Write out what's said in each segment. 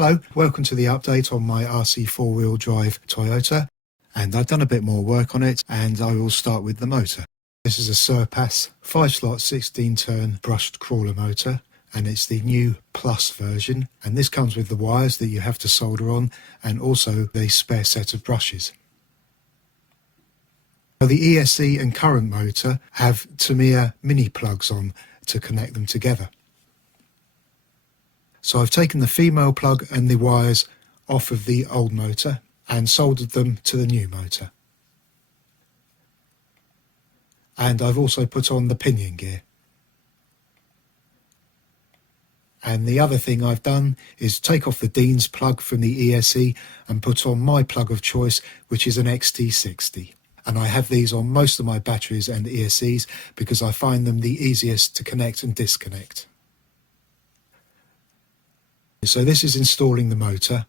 Hello, welcome to the update on my RC4 drive Toyota, and I've done a bit more work on it, and I will start with the motor. This is a Surpass 5-slot 16-turn brushed crawler motor, and it's the new Plus version, and this comes with the wires that you have to solder on and also the spare set of brushes. Now, the ESC and current motor have Tamiya mini plugs on to connect them together. So I've taken the female plug and the wires off of the old motor and soldered them to the new motor. And I've also put on the pinion gear. And the other thing I've done is take off the Dean's plug from the ESC and put on my plug of choice, which is an XT60. And I have these on most of my batteries and ESCs because I find them the easiest to connect and disconnect. So this is installing the motor,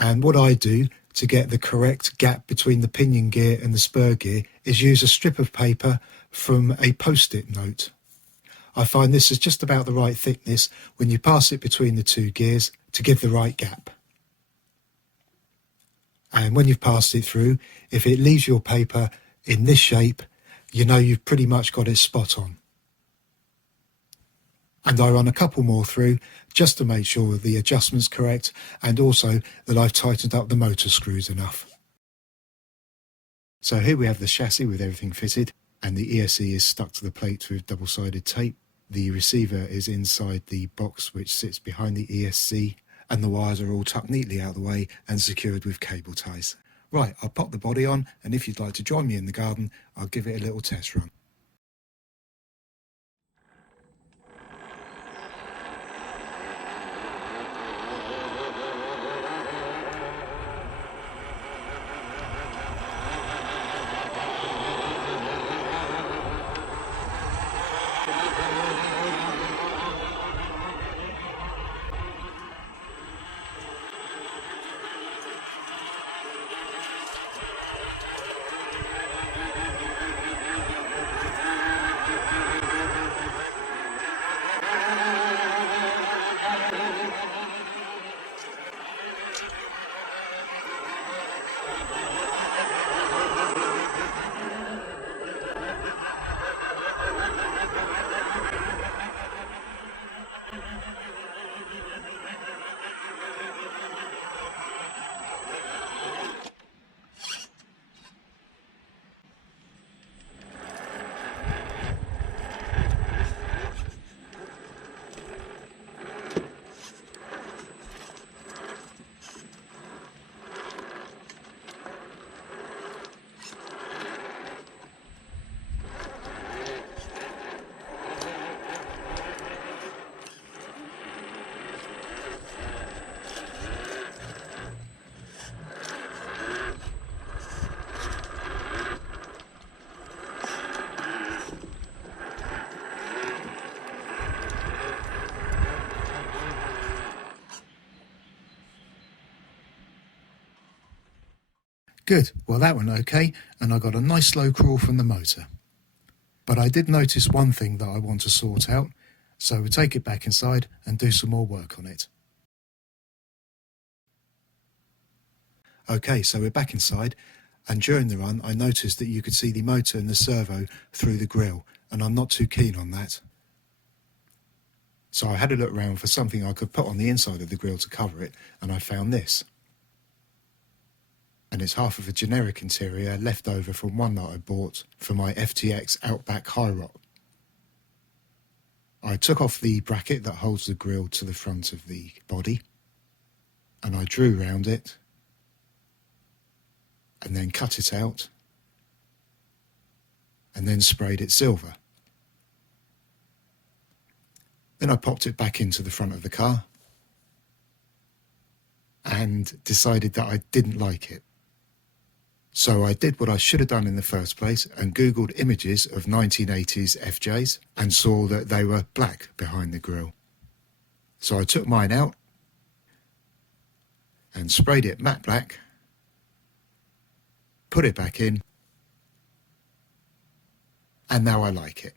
and what I do to get the correct gap between the pinion gear and the spur gear is use a strip of paper from a post-it note. I find this is just about the right thickness when you pass it between the two gears to give the right gap. And when you've passed it through, if it leaves your paper in this shape, you know you've pretty much got it spot on. And I run a couple more through just to make sure the adjustment's correct and also that I've tightened up the motor screws enough. So here we have the chassis with everything fitted, and the ESC is stuck to the plate with double-sided tape. The receiver is inside the box which sits behind the ESC, and the wires are all tucked neatly out of the way and secured with cable ties. Right, I'll pop the body on, and if you'd like to join me in the garden, I'll give it a little test run. Good, well that went okay, and I got a nice slow crawl from the motor. But I did notice one thing that I want to sort out, so we'll take it back inside and do some more work on it. Okay, so we're back inside, and during the run I noticed that you could see the motor and the servo through the grille, and I'm not too keen on that. So I had a look around for something I could put on the inside of the grille to cover it, and I found this. And it's half of a generic interior left over from one that I bought for my FTX Outback High Rock. I took off the bracket that holds the grille to the front of the body, and I drew round it and then cut it out and then sprayed it silver. Then I popped it back into the front of the car and decided that I didn't like it. So I did what I should have done in the first place and Googled images of 1980s FJs and saw that they were black behind the grille. So I took mine out and sprayed it matte black, put it back in, and now I like it.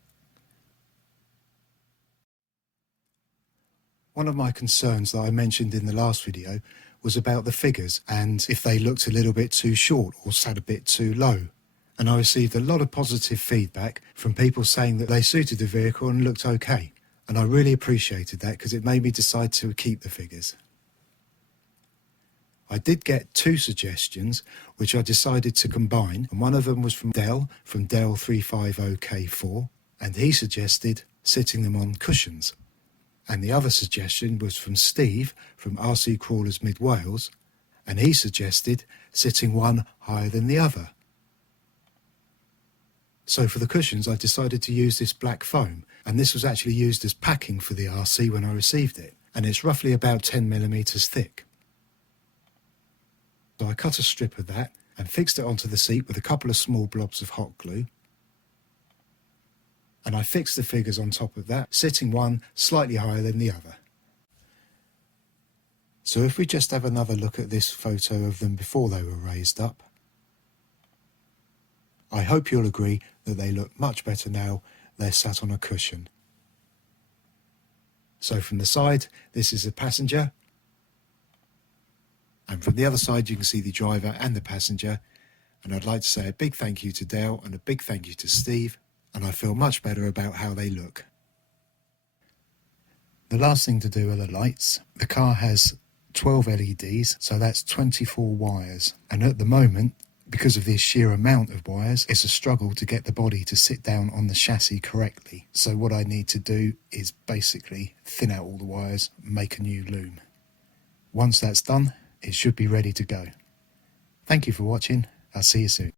One of my concerns that I mentioned in the last video was about the figures and if they looked a little bit too short or sat a bit too low. And I received a lot of positive feedback from people saying that they suited the vehicle and looked okay. And I really appreciated that because it made me decide to keep the figures. I did get 2 suggestions which I decided to combine, and one of them was from Dell 350K4, and he suggested sitting them on cushions. And the other suggestion was from Steve from RC Crawlers Mid Wales, and he suggested sitting one higher than the other. So for the cushions I decided to use this black foam, and this was actually used as packing for the RC when I received it, and it's roughly about 10mm thick. So I cut a strip of that and fixed it onto the seat with a couple of small blobs of hot glue. And I fixed the figures on top of that, sitting one slightly higher than the other. So if we just have another look at this photo of them before they were raised up, I hope you'll agree that they look much better now they're sat on a cushion. So from the side, this is a passenger, and from the other side you can see the driver and the passenger, and I'd like to say a big thank you to Dale and a big thank you to Steve, and I feel much better about how they look. The last thing to do are the lights. The car has 12 LEDs, so that's 24 wires, and at the moment, because of the sheer amount of wires, it's a struggle to get the body to sit down on the chassis correctly. So what I need to do is basically thin out all the wires, make a new loom. Once that's done, it should be ready to go. Thank you for watching. I'll see you soon.